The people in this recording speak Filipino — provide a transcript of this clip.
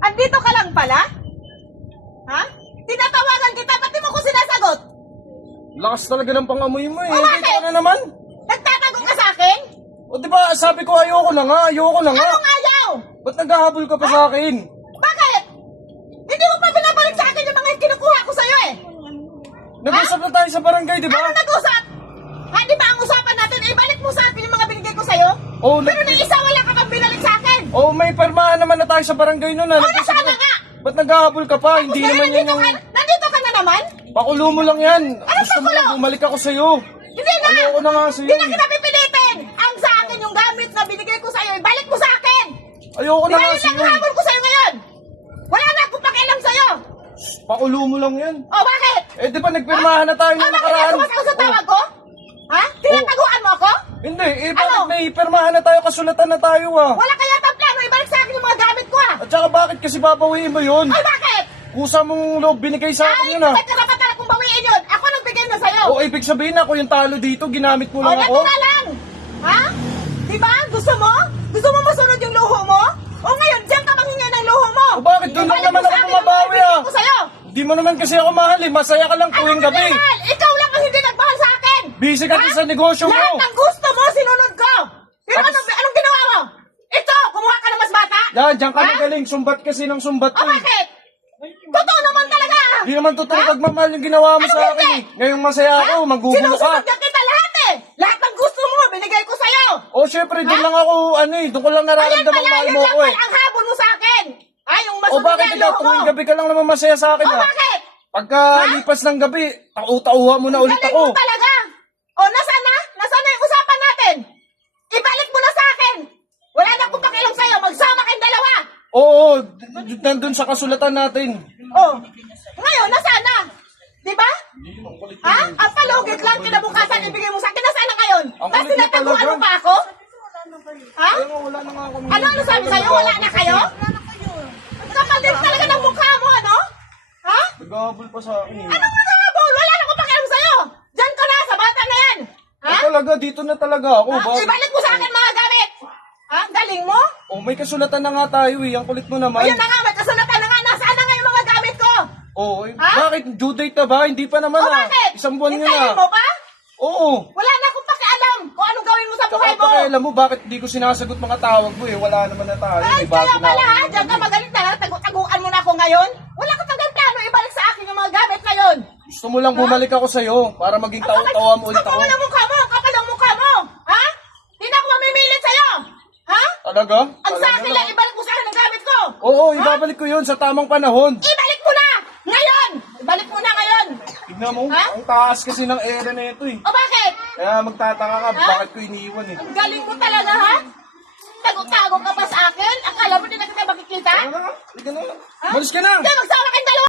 Andito ka lang pala? Ha? Tinatawagan kita, ba't di mo ko sinasagot? Lakas talaga ng pangamoy mo eh. O, bakit? Dito ka na naman. Nagtatago ka sa akin? O diba, sabi ko ayoko na nga. Anong ayaw? Ba't naghahabol ka pa sa akin? Bakit? Hindi mo pa binabalik sa akin yung mga kinukuha ko sa'yo eh. Nag-usap na tayo sa barangay, di ba? Ano nag-usap? Ha, di ba ang usapan natin, ibalik mo sa akin yung mga binigay ko sa'yo? Oh, Pero nang isa wala ka pang binalik sa akin. Oh, may permahan naman na tayo sa barangay nun. Nasaan na nga? Ba't naghahabol ka pa? Hindi Dahil naman yan yung... nandito ka na naman? Pakulo mo lang yan. Gusto mo pakulo? lang bumalik ako sa'yo. Hindi na! Ayoko na nga sa'yo. Hindi na kita pipilitin! Ang sa akin yung gamit na binigay ko sa'yo, ibalik mo sa akin! Ayoko na nga Dahil lang sa'yo. ang habol ko sa'yo ngayon! Wala na akong pakialam sa'yo! Pakulo mo lang yan. O bakit? Eh di ba nagpirmahan na tayo O nung bakit nakaraan? nasumas ako sa tawag ko? Ha? Tinataguan mo ako? Hindi, eh bakit Ano? may pirmahan na tayo, kasulatan na tayo ah. Wala kaya tang plano, ibalik sa akin yung mga gamit ko ah! At saka bakit kasi babawiin mo yun? Ay bakit? Kusa mong loob binigay sa akin Ay, yun ah. ba't karapatan akong bawiin yun? Ako nagbigay na sa'yo! O ibig sabihin ako yung talo dito, ginamit mo O, lang ako. natural lang! Ha? Diba? Gusto mo? Gusto mo masunod yung luho mo? O ngayon, diyan ka manghingi ng luho mo! O bakit doon lang Ibalik naman mo sa ako akin yung bumabawi mga binigay ah? ko sa'yo! Di mo naman kasi ako mahal eh, masaya ka lang tuwing gabi. Ano mahal? Ikaw lang ang hindi nagmahal sa akin! Busy ka din sa negosyo mo. Lahat ng gusto mo, sinunod ko! Pero Tapos- anong ginawa mo? Ito, kumuha ka ng mas bata? Yan, diyan ka Ha? magaling, sumbat kasi ng sumbat O ko eh. bakit? Totoo naman talaga! Di naman totoo pagmamahal yung ginawa mo Ano sa akin hindi? eh. Ngayong masaya ako, magugulo ka. Sinusunod na kita lahat eh! Lahat ng gusto mo, binigay ko sa'yo! O syempre, doon lang ako, doon ko lang Ayan nararamdaman pala, mahal yan mo lang ako eh. pala ang habol mo sa akin! Ay, yung O masunod bakit na ikaw, loko mo! tuwing gabi ka lang naman masaya sa akin O ah. bakit? Pagka lipas ng gabi, tau-tauha mo na ulit Galing ako. mo talaga! O, nasaan na? Nasaan na yung usapan natin? Ibalik mo na sa akin! Wala na akong pakialam sa'yo, magsama kayong dalawa! Oo, nandun sa kasulatan natin. O, ngayon, nasaan na? Diba? Ha? Ang palugit lang kinabukasan ibigay mo sa akin, nasaan na ngayon? Ang Tapos kulit niya tinataguan talaga. mo pa ako? Ha? Ayun, wala na nga ako. Ano sabi sa'yo? Wala na kayo? Kapal din talaga ng mukha mo, ano? Ha? Naghahabol pa sa akin eh. Anong naghahabol? Wala na akong pakialam sa'yo! Diyan ka na, sa bata na yan! Ha? Talaga, dito na talaga ako. Ha? Ibalik mo sa akin mga gamit! Ha? Galing mo? Oh, may kasulatan na nga tayo eh. Ang kulit mo naman. Ayun na nga, may kasulatan na nga. Nasaan na nga yung mga gamit ko? Oo, eh. Ha? Bakit? Due date na ba? Hindi pa naman O ah. bakit? Isang buwan yun Hintayin ah. mo pa? Oo. Wala na akong pakialam kung anong gawin mo sa buhay mo. Alam mo, bakit di ko sinasagot mga tawag mo eh? Wala naman na tayo. Ay, May bago kaya na pala ako. ha? Diyan ka magalit na lang. Taguan mo na ako ngayon. Wala ka talagang plano ibalik sa akin yung mga gamit ngayon. Gusto mo lang bumalik ako sa'yo para maging tao-tawa mo ulit ako. Kapal ang mukha mo! Kapal ang mukha mo! Ha? Hindi na ako mamimilit sa'yo! Ha? Talaga? Ang sa akin lang, ibalik mo sa akin ang gamit ko! Oo, ibabalik ko yun sa tamang panahon. Ibalik mo na! Ngayon! Ibalik mo na ngayon! Tignan mo, Ha? ang taas kasi ng ere na ito eh. O bakit? Kaya magtataka ka, Ha? bakit ko iniiwan eh. Ang galing mo talaga, ha? Tago-tago ka pa sa akin? Akala mo din na kita makikita? Ano na? Sige na. Malis ka na. Hindi, magsama kayong